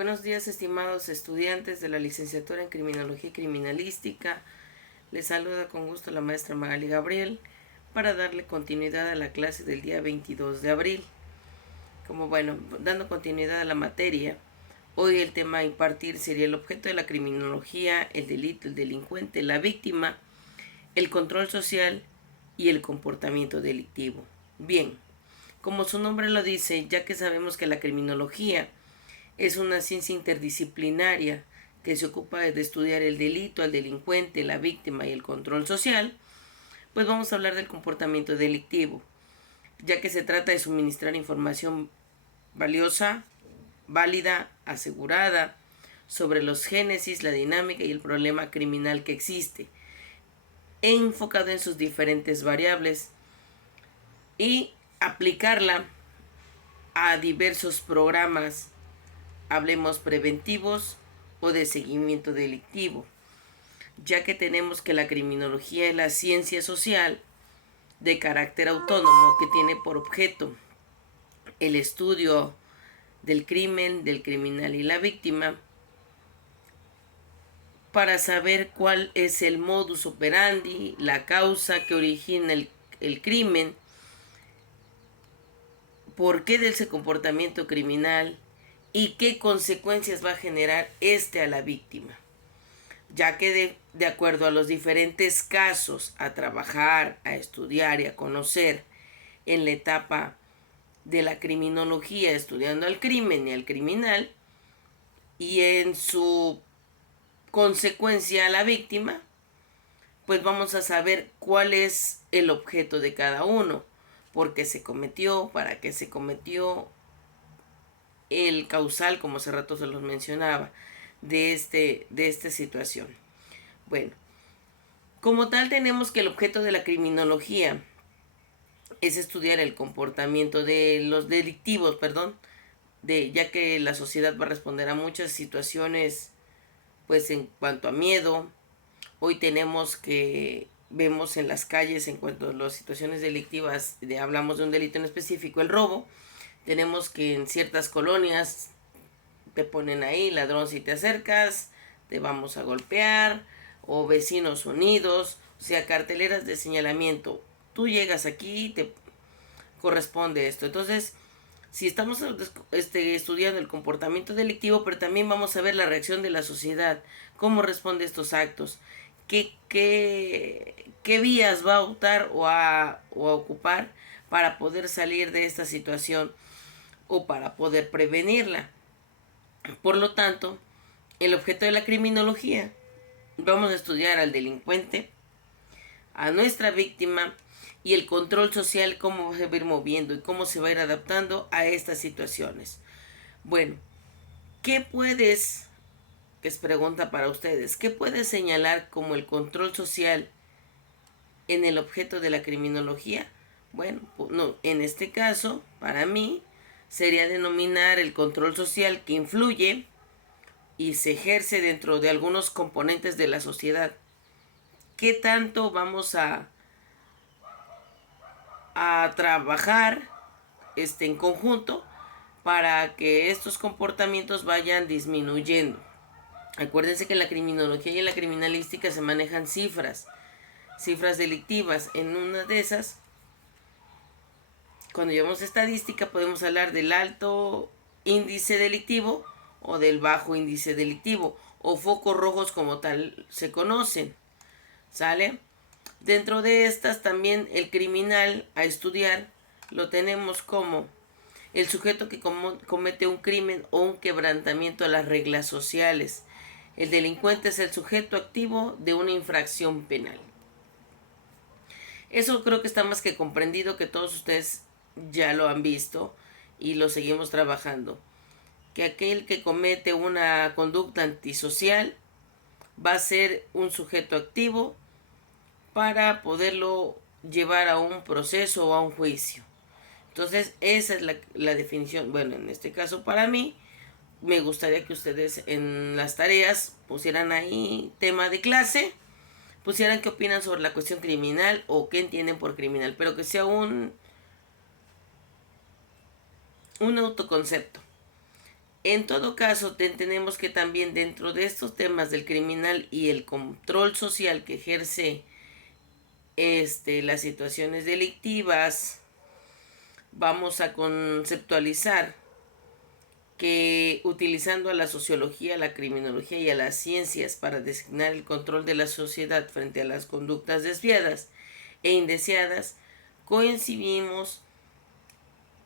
Buenos días, estimados estudiantes de la licenciatura en Criminología y Criminalística. Les saluda con gusto la maestra Magali Gabriel para darle continuidad a la clase del día 22 de abril. Dando continuidad a la materia, hoy el tema a impartir sería el objeto de la criminología, el delito, el delincuente, la víctima, el control social y el comportamiento delictivo. Bien, como su nombre lo dice, ya que sabemos que la criminología es una ciencia interdisciplinaria que se ocupa de estudiar el delito, al delincuente, la víctima y el control social, pues vamos a hablar del comportamiento delictivo, ya que se trata de suministrar información valiosa, válida, asegurada, sobre los génesis, la dinámica y el problema criminal que existe, enfocado en sus diferentes variables y aplicarla a diversos programas, hablemos preventivos o de seguimiento delictivo, ya que tenemos que la criminología es la ciencia social de carácter autónomo que tiene por objeto el estudio del crimen, del criminal y la víctima, para saber cuál es el modus operandi, la causa que origina el crimen, por qué de ese comportamiento criminal y qué consecuencias va a generar a la víctima, ya que de acuerdo a los diferentes casos a trabajar, a estudiar y a conocer en la etapa de la criminología, estudiando al crimen y al criminal, y en su consecuencia a la víctima, pues vamos a saber cuál es el objeto de cada uno, por qué se cometió, para qué se cometió, el causal, como hace rato se los mencionaba, de esta situación. Bueno, como tal tenemos que el objeto de la criminología es estudiar el comportamiento de los delictivos, ya que la sociedad va a responder a muchas situaciones, pues en cuanto a miedo. Hoy vemos en las calles, en cuanto a las situaciones delictivas, hablamos de un delito en específico, el robo. Tenemos que en ciertas colonias te ponen ahí, ladrón, si te acercas, te vamos a golpear, o vecinos unidos, o sea, carteleras de señalamiento. Tú llegas aquí, te corresponde esto. Entonces, si estamos estudiando el comportamiento delictivo, pero también vamos a ver la reacción de la sociedad, cómo responde a estos actos, qué vías va a optar o a ocupar para poder salir de esta situación o para poder prevenirla. Por lo tanto, el objeto de la criminología, vamos a estudiar al delincuente, a nuestra víctima y el control social, cómo se va a ir moviendo y cómo se va a ir adaptando a estas situaciones. Bueno, ¿qué puedes, que es pregunta para ustedes, qué puedes señalar como el control social en el objeto de la criminología? Bueno, no, en este caso, para mí, sería denominar el control social que influye y se ejerce dentro de algunos componentes de la sociedad. ¿Qué tanto vamos a trabajar en conjunto para que estos comportamientos vayan disminuyendo? Acuérdense que en la criminología y en la criminalística se manejan cifras delictivas. En una de esas, cuando llevamos estadística, podemos hablar del alto índice delictivo o del bajo índice delictivo, o focos rojos como tal se conocen. ¿Sale? Dentro de estas también el criminal a estudiar lo tenemos como el sujeto que comete un crimen o un quebrantamiento a las reglas sociales. El delincuente es el sujeto activo de una infracción penal. Eso creo que está más que comprendido, que todos ustedes ya lo han visto y lo seguimos trabajando. Que aquel que comete una conducta antisocial va a ser un sujeto activo para poderlo llevar a un proceso o a un juicio. Entonces, esa es la definición. Bueno, en este caso para mí, me gustaría que ustedes en las tareas pusieran ahí tema de clase, pusieran qué opinan sobre la cuestión criminal o qué entienden por criminal, pero que sea un autoconcepto. En todo caso, tenemos que también dentro de estos temas del criminal y el control social que ejerce las situaciones delictivas, vamos a conceptualizar que utilizando a la sociología, a la criminología y a las ciencias para designar el control de la sociedad frente a las conductas desviadas e indeseadas, coincidimos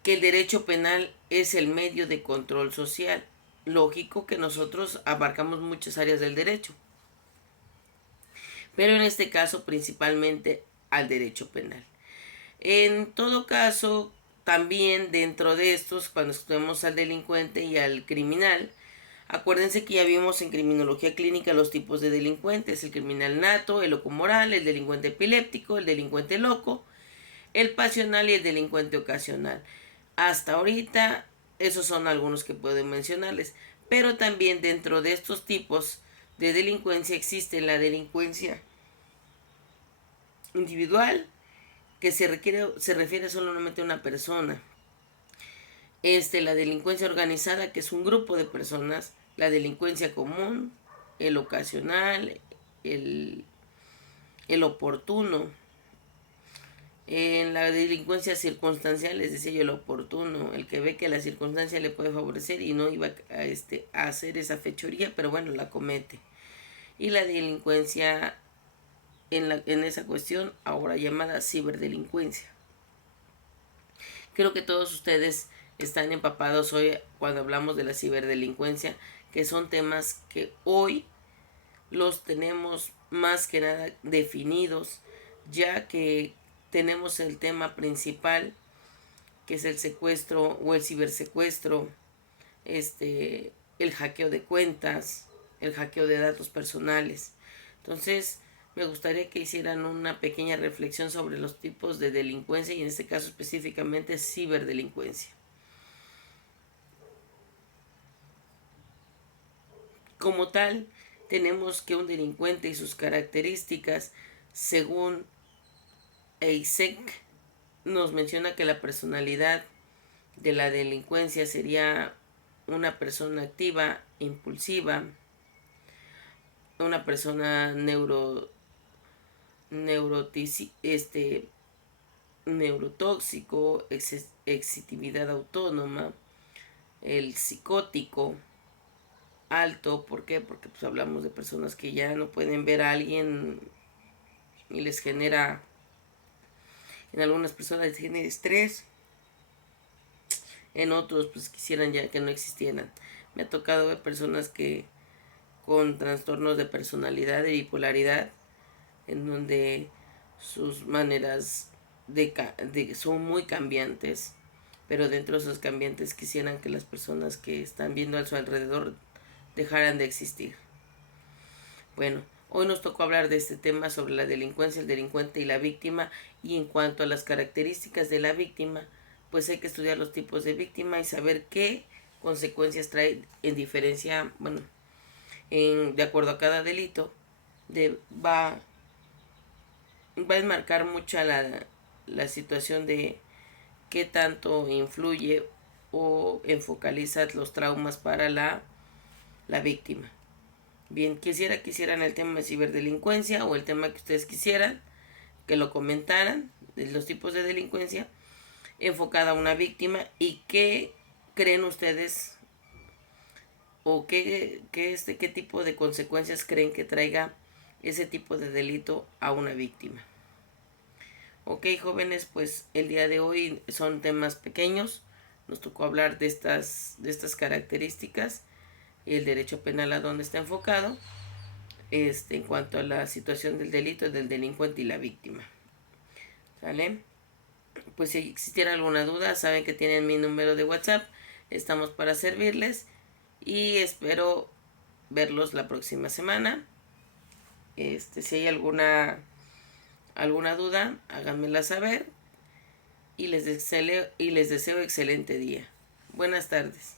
que el derecho penal es el medio de control social. Lógico que nosotros abarcamos muchas áreas del derecho, pero en este caso principalmente al derecho penal. En todo caso, también dentro de estos, cuando estudiamos al delincuente y al criminal, acuérdense que ya vimos en criminología clínica los tipos de delincuentes: el criminal nato, el locomoral, el delincuente epiléptico, el delincuente loco, el pasional y el delincuente ocasional. Hasta ahorita, esos son algunos que puedo mencionarles. Pero también dentro de estos tipos de delincuencia existe la delincuencia individual, que se refiere solamente a una persona. La delincuencia organizada, que es un grupo de personas. La delincuencia común, el ocasional, el, el oportuno. En la delincuencia circunstancial, les decía yo, el oportuno, el que ve que la circunstancia le puede favorecer y no iba a hacer esa fechoría, pero bueno, la comete. Y la delincuencia en esa cuestión, ahora llamada ciberdelincuencia. Creo que todos ustedes están empapados hoy cuando hablamos de la ciberdelincuencia, que son temas que hoy los tenemos más que nada definidos, ya que tenemos el tema principal, que es el secuestro o el cibersecuestro, el hackeo de cuentas, el hackeo de datos personales. Entonces, me gustaría que hicieran una pequeña reflexión sobre los tipos de delincuencia y en este caso específicamente ciberdelincuencia. Como tal, tenemos que un delincuente y sus características, según EISEC, nos menciona que la personalidad de la delincuencia sería una persona activa, impulsiva, una persona neurotóxico, excitividad autónoma, el psicótico, alto. ¿Por qué? Porque pues hablamos de personas que ya no pueden ver a alguien y les genera, en algunas personas les genera estrés, en otros pues quisieran ya que no existieran. Me ha tocado ver personas que con trastornos de personalidad, de bipolaridad, en donde sus maneras son muy cambiantes, pero dentro de esos cambiantes quisieran que las personas que están viendo a su alrededor dejaran de existir. Bueno, hoy nos tocó hablar de este tema sobre la delincuencia, el delincuente y la víctima, y en cuanto a las características de la víctima, pues hay que estudiar los tipos de víctima y saber qué consecuencias trae en diferencia, bueno, de acuerdo a cada delito, va a enmarcar mucho la situación de qué tanto influye o enfocaliza los traumas para la víctima. Bien, quisieran el tema de ciberdelincuencia o el tema que ustedes quisieran, que lo comentaran, de los tipos de delincuencia, enfocada a una víctima, y qué creen ustedes o qué tipo de consecuencias creen que traiga ese tipo de delito a una víctima. Ok, jóvenes, pues el día de hoy son temas pequeños. Nos tocó hablar de estas características y el derecho penal a dónde está enfocado, en cuanto a la situación del delito, del delincuente y la víctima. ¿Sale? Pues si existiera alguna duda, saben que tienen mi número de WhatsApp. Estamos para servirles y espero verlos la próxima semana. Si hay alguna duda, háganmela saber y les deseo excelente día. Buenas tardes.